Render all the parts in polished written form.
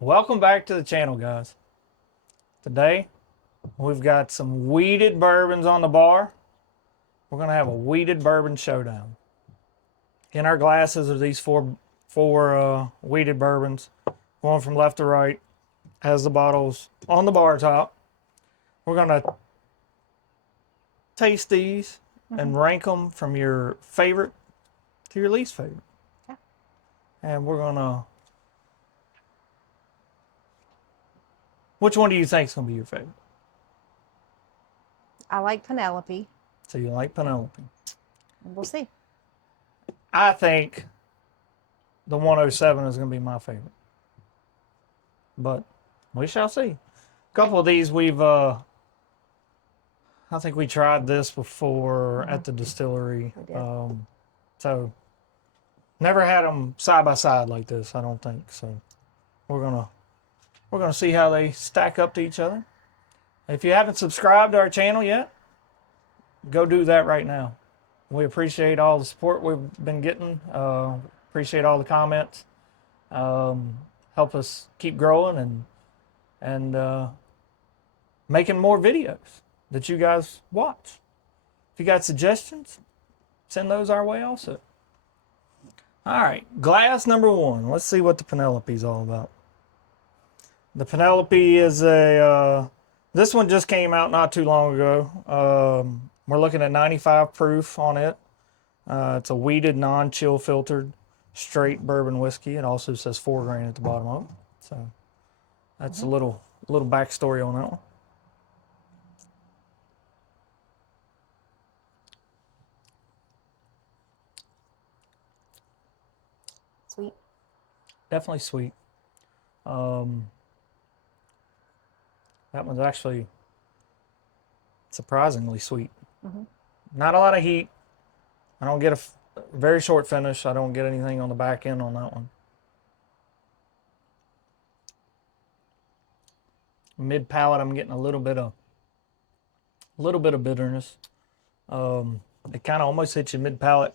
Welcome back to the channel, guys. Today, we've got some weeded bourbons on the bar. We're going to have a weeded bourbon showdown. In our glasses are these four weeded bourbons, going from left to right, has the bottles on the bar top. We're going to taste these and rank them from your favorite to your least favorite. Yeah. And we're going to... Which one do you think is going to be your favorite? I like Penelope. So you like Penelope. We'll see. I think the 107 is going to be my favorite. But we shall see. A couple of these I think we tried this before at the distillery. We did. So never had them side by side like this, I don't think. So we're gonna see how they stack up to each other. If you haven't subscribed to our channel yet, go do that right now. We appreciate all the support we've been getting. Appreciate all the comments. Help us keep growing and making more videos that you guys watch. If you got suggestions, send those our way also. All right, glass number one. Let's see what the Penelope's all about. The Penelope is this one just came out not too long ago. We're looking at 95 proof on it. It's a weeded, non-chill filtered, straight bourbon whiskey. It also says 4 grain at the bottom of it. So that's a little backstory on that one. Sweet. Definitely sweet. That one's actually surprisingly sweet. Not a lot of heat. I don't get a very short finish. I don't get anything on the back end on that one. Mid palate, I'm getting a little bit of bitterness. It kind of almost hits you mid palate,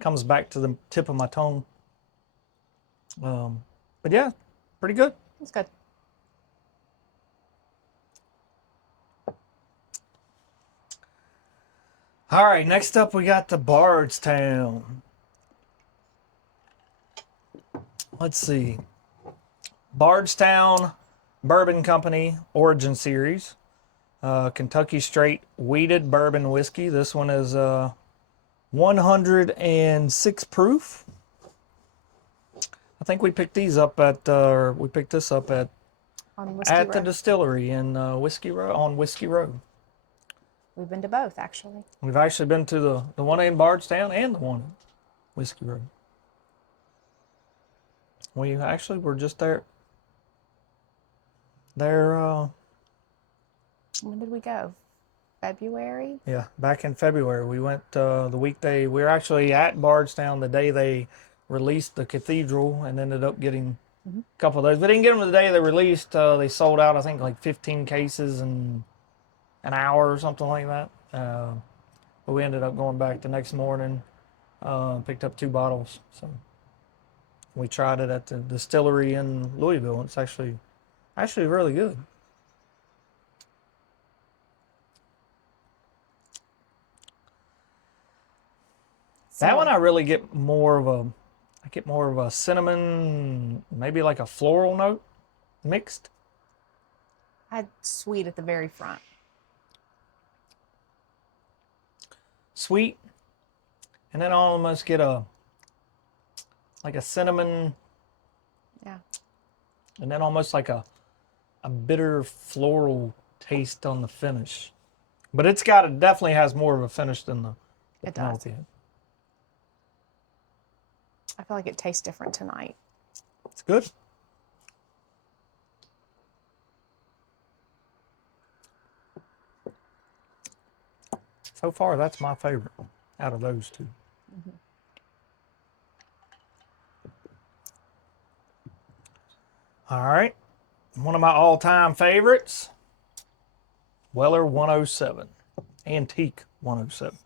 comes back to the tip of my tongue. But yeah, pretty good. It's good. All right, next up we got the Bardstown. Let's see. Bardstown Bourbon Company Origin Series. Kentucky Straight Weeded Bourbon Whiskey. This one is 106 proof. I think we picked these up at, we picked this up at the distillery in Whiskey Road. We've been to both, actually. We've actually been to the one in Bardstown and the one in Whiskey Road. We actually were just there. When did we go? February? Yeah, back in February. We went the week we were actually at Bardstown the day they released the Cathedral and ended up getting a couple of those. We didn't get them the day they released. They sold out, I think, like 15 cases in an hour or something like that. But we ended up going back the next morning, picked up 2 bottles. So we tried it at the distillery in Louisville. It's actually really good. That one I really get more of a cinnamon, maybe like a floral note mixed. I had sweet at the very front. Sweet, and then I almost get like a cinnamon, Yeah. and then almost like a bitter floral taste on the finish. But it definitely has more of a finish than the It does. Penelope. I feel like it tastes different tonight. It's good. So far, that's my favorite out of those 2. All right. One of my all-time favorites, Weller 107, Antique 107.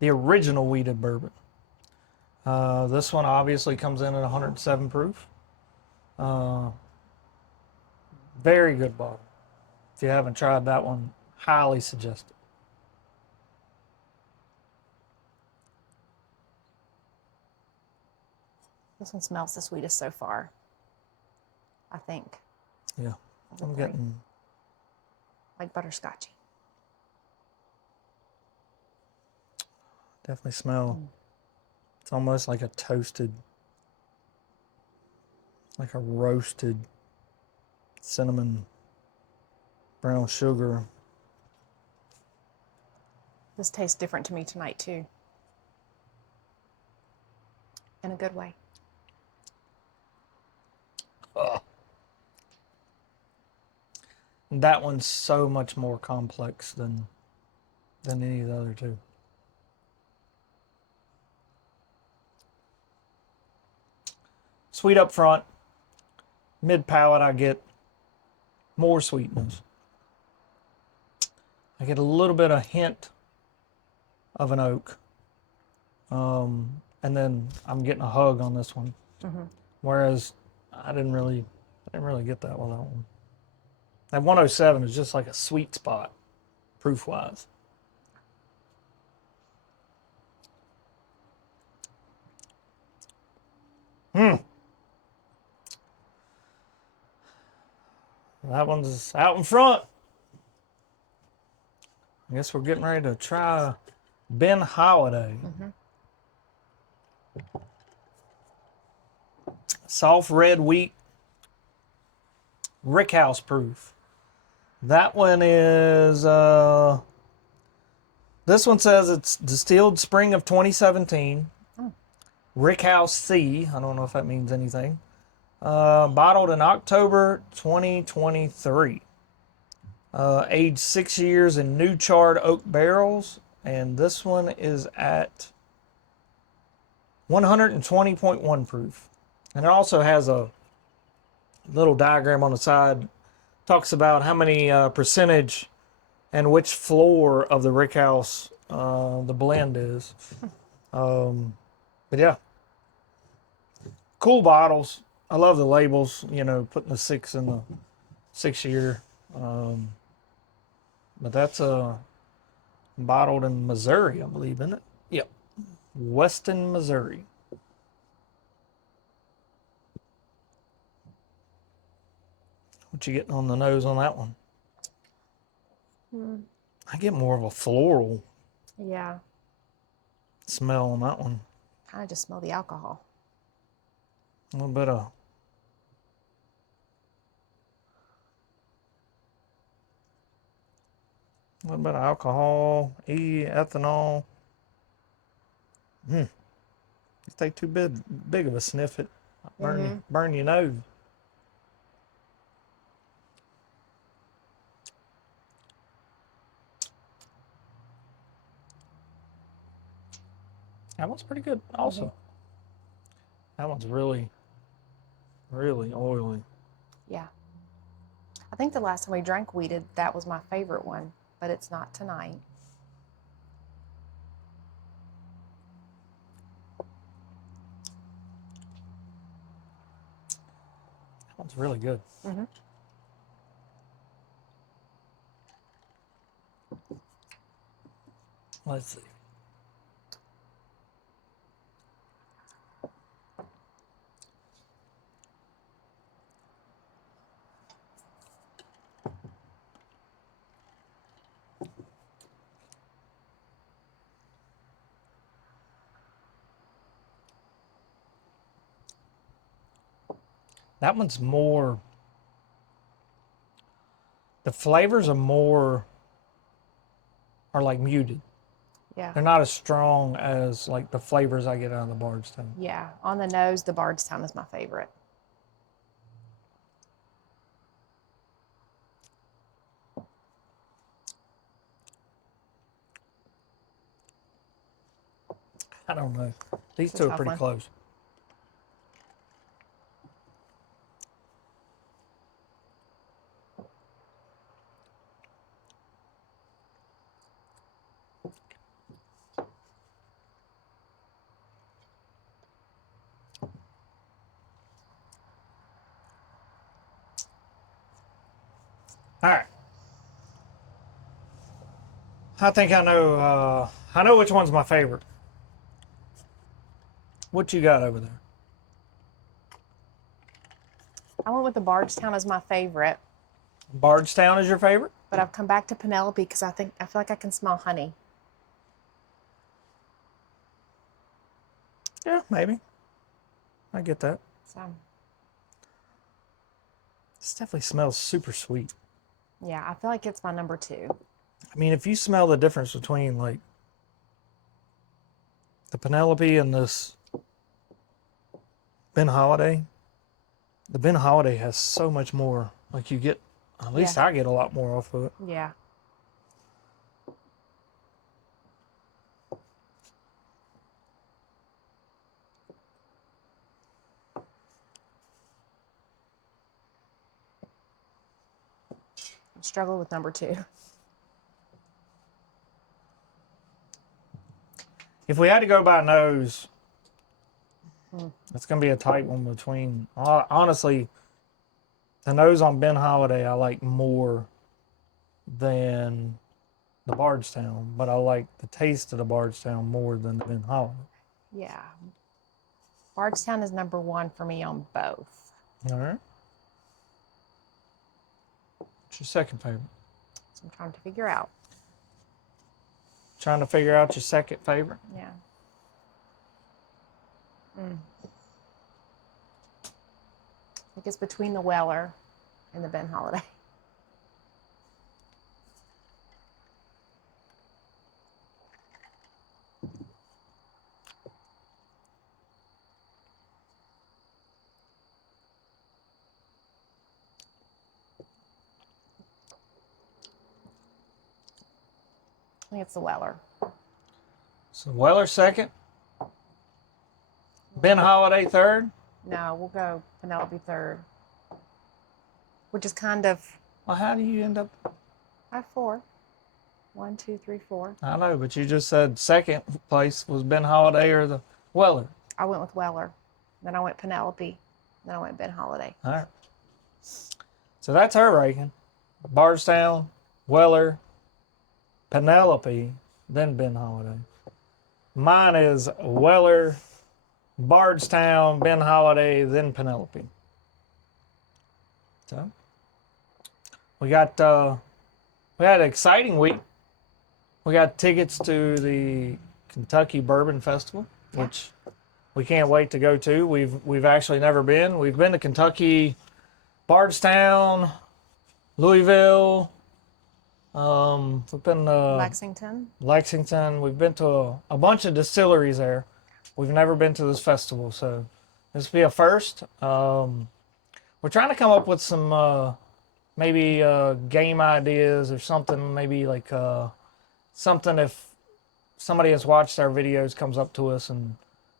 The original weeded bourbon. This one obviously comes in at 107 proof. Very good bottle. If you haven't tried that one, highly suggest it. This one smells the sweetest so far, I think. Yeah, I'm getting like butterscotchy. definitely smell. It's almost like a toasted, like a roasted cinnamon brown sugar. This tastes different to me tonight too. In a good way. That one's so much more complex than any of the other two. Sweet up front, mid palate I get more sweetness. I get a little bit of hint of an oak. And then I'm getting a hug on this one. Whereas I didn't really get that with that one. That 107 is just like a sweet spot, proof wise. That one's out in front. I guess we're getting ready to try Ben Holiday. Soft red wheat, rickhouse proof. That one is, this one says it's distilled spring of 2017. Rickhouse C, I don't know if that means anything. Bottled in October 2023. Aged 6 years in new charred oak barrels. And this one is at 120.1 proof. And it also has a little diagram on the side. Talks about how many percentage and which floor of the rickhouse the blend is. But yeah. Cool bottles. I love the labels, you know, putting the 6 in the 6 year. But that's bottled in Missouri, I believe, isn't it? Yep. Weston, Missouri. What you getting on the nose on that one? I get more of a floral Yeah. smell on that one. Kind of just smell the alcohol. A little bit of alcohol, ethanol. You take too big of a sniff, it burn your nose. That one's pretty good also. That one's really, really oily. Yeah. I think the last time we drank wheated, that was my favorite one, but it's not tonight. That one's really good. Let's see. That one's more, the flavors are like muted. Yeah. They're not as strong as like the flavors I get out of the Bardstown. Yeah. On the nose, the Bardstown is my favorite. I don't know. These It's a two are tough pretty one. close. All right. I think I know. I know which one's my favorite. What you got over there? I went with the Bardstown as my favorite, Bardstown is your favorite? but I've come back to Penelope because I feel like I can smell honey. Yeah, maybe. I get that. So, This definitely smells super sweet. yeah, I feel like it's my number 2. I mean, if you smell the difference between like the Penelope and this Ben Holiday, the Ben Holiday has so much more. Like you get, at least Yeah. I get a lot more off of it. Yeah. I struggle with number 2. If we had to go by nose, it's going to be a tight one between, honestly, the nose on Ben Holiday I like more than the Bardstown, but I like the taste of the Bardstown more than the Ben Holiday. Yeah. Bardstown is number 1 for me on both. All right. What's your second favorite? So I'm trying to figure out. Trying to figure out your second favorite? Yeah. I think it's between the Weller and the Ben Holiday. I think it's the Weller. So Weller second, Ben Holiday third. No, we'll go Penelope third. Which is kind of, Well, how do you end up? I have 4. 1, 2, 3, 4. I know, but you just said second place was Ben Holiday or the Weller. I went with Weller. Then I went Penelope. Then I went Ben Holiday. All right. So that's her ranking. Bardstown, Weller, Penelope, then Ben Holiday. Mine is Weller, Bardstown, Ben Holiday, then Penelope. So we had an exciting week. We got tickets to the Kentucky Bourbon Festival, which we can't wait to go to. We've actually never been. We've been to Kentucky, Bardstown, Louisville. We've been to Lexington. We've been to a bunch of distilleries there. We've never been to this festival, so this will be a first. We're trying to come up with some maybe game ideas or something. Maybe like something if somebody has watched our videos comes up to us and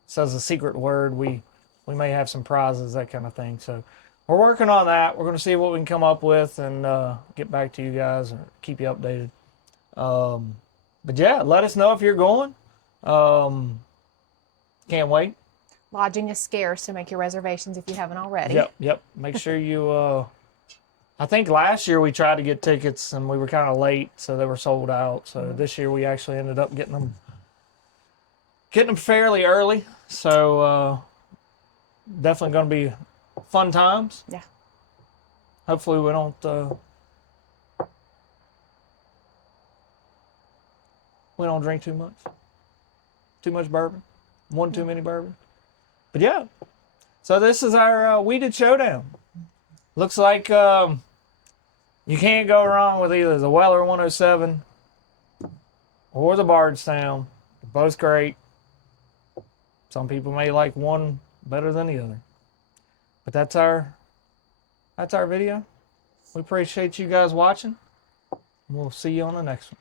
says a secret word, we may have some prizes, that kind of thing. So we're working on that. We're going to see what we can come up with and get back to you guys or keep you updated. But yeah, let us know if you're going. Can't wait. Lodging is scarce, so make your reservations if you haven't already. Yep. Make sure you. I think last year we tried to get tickets and we were kind of late, so they were sold out. So this year we actually ended up getting them fairly early. So definitely going to be fun times. Yeah. Hopefully we don't drink too much bourbon, one too many bourbon. But yeah, so this is our weeded showdown. Looks like you can't go wrong with either the Weller 107 or the Bardstown. They're both great. Some people may like one better than the other. But that's our video. We appreciate you guys watching. We'll see you on the next one.